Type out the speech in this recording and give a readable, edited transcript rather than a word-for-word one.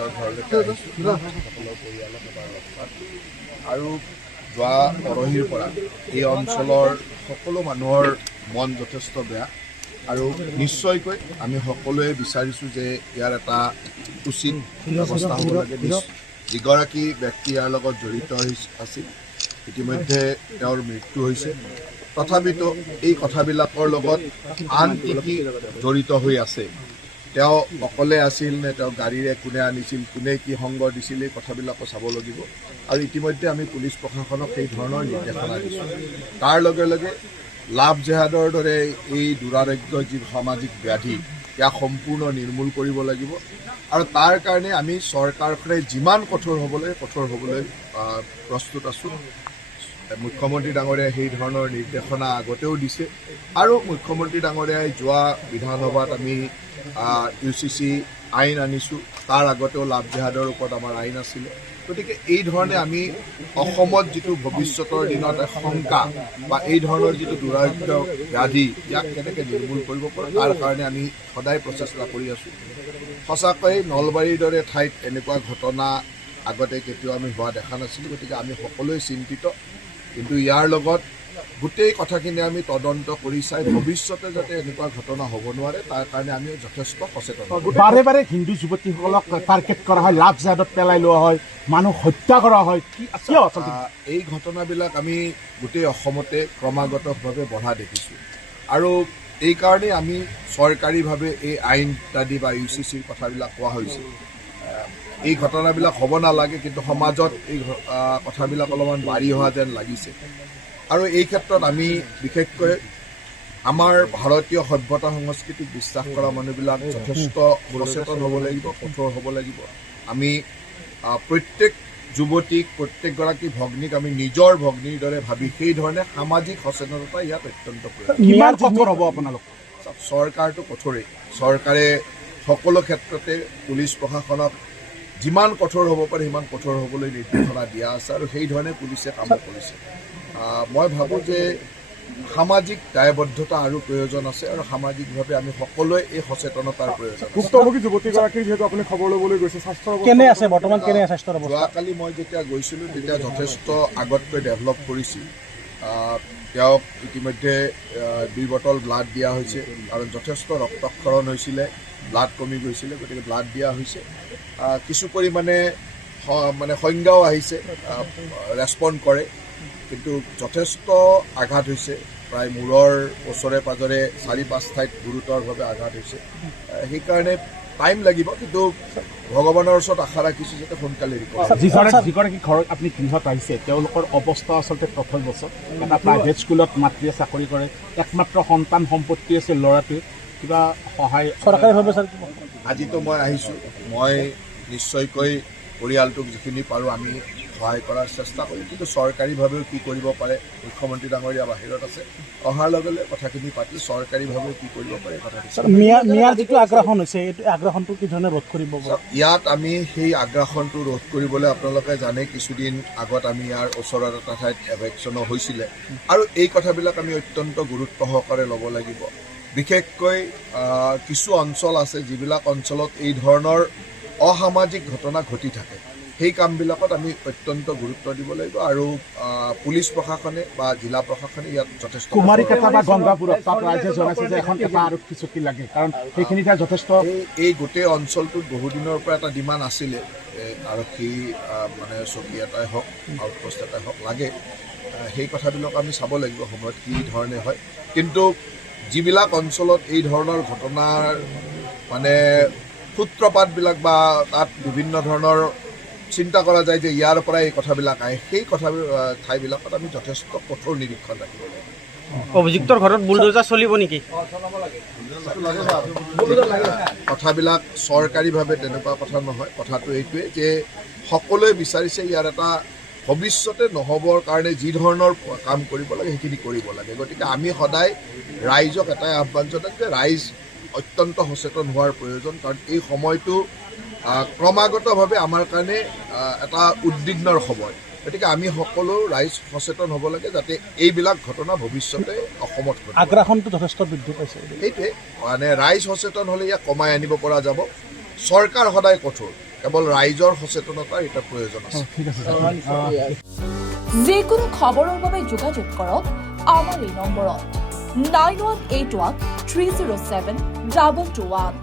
নিজৰ ঘৰলৈকে আহিছোঁ সকলো পৰিয়ালক এবাৰ লগ পাম আৰু যোৱা পৰহিৰ পৰা এই অঞ্চলৰ সকলো মানুহৰ মন যথেষ্ট বেয়া আৰু নিশ্চয়কৈ আমি সকলোৱে বিচাৰিছোঁ যে ইয়াৰ এটা উচিত ব্যৱস্থা হ'ব লাগে। যিগৰাকী ব্যক্তি ইয়াৰ লগত জড়িত আছিল ইতিমধ্যে তেওঁৰ মৃত্যু হৈছে, তথাপিতো এই কথাবিলাকৰ লগত আন কি কি জড়িত হৈ আছে, তেওঁ অকলে আছিল নে তেওঁ গাড়ীৰে কোনে আনিছিল, কোনে কি সংগ দিছিল, এই কথাবিলাকো চাব লাগিব আৰু ইতিমধ্যে আমি পুলিচ প্ৰশাসনক সেই ধৰণৰ নিৰ্দেশনা দিছোঁ। তাৰ লগে লগে লাভ জেহাদৰ দৰে এই দুৰাৰোগ্য যি সামাজিক ব্যাধি ইয়াক সম্পূৰ্ণ নিৰ্মূল কৰিব লাগিব আৰু তাৰ কাৰণে আমি চৰকাৰখনে যিমান কঠোৰ হ'বলৈ প্ৰস্তুত আছোঁ। মুখ্যমন্ত্ৰী ডাঙৰীয়াই সেই ধৰণৰ নিৰ্দেশনা আগতেও দিছে আৰু মুখ্যমন্ত্ৰী ডাঙৰীয়াই যোৱা বিধানসভাত আমি UCC আইন আনিছোঁ, তাৰ আগতেও লাভ জেহাদৰ ওপৰত আমাৰ আইন আছিলে। গতিকে এই ধৰণে আমি অসমত যিটো ভৱিষ্যতৰ দিনত শংকা বা এই ধৰণৰ যিটো দুৰাৰোগ্য ব্যাধি ইয়াক কেনেকৈ নিৰ্মূল কৰিব পাৰোঁ তাৰ কাৰণে আমি সদায় প্ৰচেষ্টা কৰি আছোঁ। সঁচাকৈ নলবাৰীৰ দৰে ঠাইত এনেকুৱা ঘটনা আগতে কেতিয়াও আমি হোৱা দেখা নাছিলোঁ, গতিকে আমি সকলোৱে চিন্তিত। কিন্তু ইয়াৰ লগত গোটেই কথাখিনি আমি তদন্ত কৰি চাই ভৱিষ্যতে যাতে এনেকুৱা ঘটনা হ'ব নোৱাৰে তাৰ কাৰণে আমি যথেষ্ট সচেতন। বাৰে বাৰে হিন্দু যুৱতীসকলক টাৰ্গেট কৰা হয়, লাভ জেহাদত পেলাই লোৱা হয়, মানুহ হত্যা কৰা হয়, এই ঘটনাবিলাক আমি গোটেই অসমতে ক্ৰমাগতভাৱে বঢ়া দেখিছোঁ আৰু এইকাৰণেই আমি চৰকাৰীভাৱে এই আইন ইত্যাদি বা UCCৰ কথাবিলাক কোৱা হৈছে। এই ঘটনাবিলাক হ'ব নালাগে, কিন্তু সমাজত এই কথাবিলাক অলপমান বাঢ়ি অহা যেন লাগিছে আৰু এই ক্ষেত্ৰত আমি বিশেষকৈ আমাৰ ভাৰতীয় সভ্যতা সংস্কৃতিক বিশ্বাস কৰা মানুহবিলাক যথেষ্ট সচেতন হ'ব লাগিব, কঠোৰ হ'ব লাগিব। আমি প্ৰত্যেক যুৱতীক, প্ৰত্যেকগৰাকী ভগ্নীক আমি নিজৰ ভগ্নীৰ দৰে ভাবি সেই ধৰণে সামাজিক সচেতনতা ইয়াত অত্যন্ত কিমান কঠোৰ হ'ব আপোনালোক? চৰকাৰটো কঠোৰেই, চৰকাৰে সকলো ক্ষেত্ৰতে পুলিচ প্ৰশাসনক যিমান কঠোৰ হ'ব পাৰে সিমান কঠোৰ হ'বলৈ নিৰ্দেশনা দিয়া আছে আৰু সেই ধৰণে পুলিচে কাম কৰিছে। মই ভাবোঁ যে সামাজিক দায়বদ্ধতা আৰু প্ৰয়োজন আছে আৰু সামাজিকভাৱে আমি সকলোৱে এই সচেতনতাৰ প্ৰয়োজন। ভুক্তভোগী যুৱতীগৰাকীৰ যিহেতু আপুনি খবৰ ল'বলৈ গৈছে, স্বাস্থ্য কেনে আছে বৰ্তমান, কেনে স্বাস্থ্যৰ অৱস্থা? যোৱাকালি মই যেতিয়া গৈছিলোঁ তেতিয়া যথেষ্ট আগতকৈ ডেভেলপ কৰিছিল। তেওঁক ইতিমধ্যে 2 বটল ব্লাড দিয়া হৈছে আৰু যথেষ্ট ৰক্তক্ষৰণ হৈছিলে, ব্লাড কমি গৈছিলে, গতিকে ব্লাড দিয়া হৈছে। কিছু পৰিমাণে সংজ্ঞাও আহিছে, ৰেছপণ্ড কৰে, কিন্তু যথেষ্ট আঘাত হৈছে, প্ৰায় মূৰৰ ওচৰে পাঁজৰে 4-5 ঠাইত গুৰুতৰভাৱে আঘাত হৈছে। সেইকাৰণে টাইম লাগিব, কিন্তু ভগৱানৰ ওচৰত আশা ৰাখিছোঁ যাতে সোনকালে যিগৰাকী ঘৰত আপুনি গৃহত আহিছে তেওঁলোকৰ অৱস্থা আচলতে প্ৰথম বছৰ, এটা প্ৰাইভেট স্কুলত মাতৃয়ে চাকৰি কৰে, একমাত্ৰ সন্তান সম্পত্তি আছে ল'ৰাটোৱে, কিবা সহায় চৰকাৰীভাৱে? আজিতো মই আহিছোঁ, মই নিশ্চয়কৈ পৰিয়ালটোক যিখিনি পাৰোঁ আমি সহায় কৰাৰ চেষ্টা কৰিম, কিন্তু চৰকাৰীভাৱেও কি কৰিব পাৰে, মুখ্যমন্ত্ৰী ডাঙৰীয়া বাহিৰত আছে, অহাৰ লগে লগে কথাখিনি পাতি চৰকাৰীভাৱেও কি কৰিব পাৰে কথাটো। মিয়াৰ যিটো আগ্ৰাসন হৈছে এইটো আগ্ৰাসনটো কি ধৰণে ৰোধ কৰিব? ইয়াত আমি সেই আগ্ৰাসনটো ৰোধ কৰিবলৈ আপোনালোকে জানে কিছুদিন আগত আমি ইয়াৰ ওচৰত এটা ঠাইত এভেকশ্যনো হৈছিলে আৰু এই কথাবিলাক আমি অত্যন্ত গুৰুত্ব সহকাৰে ল'ব লাগিব। বিশেষকৈ কিছু অঞ্চল আছে যিবিলাক অঞ্চলত এই ধৰণৰ অসামাজিক ঘটনা ঘটি থাকে, সেই কামবিলাকত আমি অত্যন্ত গুৰুত্ব দিব লাগিব আৰু পুলিচ প্ৰশাসনে বা জিলা প্ৰশাসনে ইয়াত যথেষ্ট। কুমাৰীকেটা বা গংগাপুৰত তাত ৰাইজে জনাইছে যে এখন এটা আৰক্ষী চকী লাগে, কাৰণ সেইখিনি ঠাই যথেষ্ট। এই গোটেই অঞ্চলটোত বহুদিনৰ পৰা এটা ডিমাণ্ড আছিলে, আৰক্ষী চকী এটাই হওক, আউটপোষ্ট এটাই হওক লাগে। সেই কথাবিলাক আমি চাব লাগিব সময়ত কি ধৰণে হয়, কিন্তু যিবিলাক অঞ্চলত এই ধৰণৰ ঘটনাৰ সূত্ৰপাতবিলাক বা তাত বিভিন্ন ধৰণৰ চিন্তা কৰা যায় যে ইয়াৰ পৰাই এই কথাবিলাক আহে, সেই ঠাইবিলাকত আমি যথেষ্ট কঠোৰ নিৰীক্ষণ ৰাখিব লাগিব। অভিযুক্তৰ ঘৰত বুলডোজাৰ চলিব নেকি? কথাবিলাক চৰকাৰীভাৱে তেনেকুৱা কথা নহয়, কথাটো এইটোৱে যে সকলোৱে বিচাৰিছে ইয়াৰ এটা ভৱিষ্যতে নহ'বৰ কাৰণে যি ধৰণৰ কাম কৰিব লাগে সেইখিনি কৰিব লাগে। গতিকে আমি সদায় ৰাইজক এটাই আহ্বান জনাম যে ৰাইজ অত্যন্ত সচেতন হোৱাৰ প্ৰয়োজন, কাৰণ এই সময়টো ক্ৰমাগতভাৱে আমাৰ কাৰণে এটা উদ্বিগ্নৰ সময়। গতিকে আমি সকলো ৰাইজ সচেতন হ'ব লাগে যাতে এইবিলাক ঘটনা ভৱিষ্যতে অসমত ঘটে। আগ্ৰাসনটো যথেষ্ট বৃদ্ধি পাইছে, সেইটোৱে ৰাইজ সচেতন হ'লে ইয়াক কমাই আনিব পৰা যাব। চৰকাৰ সদায় কঠোৰ, কেৱল ৰাইজৰ সচেতনতাৰ এটা প্ৰয়োজন আছে। ঠিক আছে যিকোনো খবৰৰ বাবে যোগাযোগ কৰক আমাৰ এই নম্বৰত 9181 307 2221।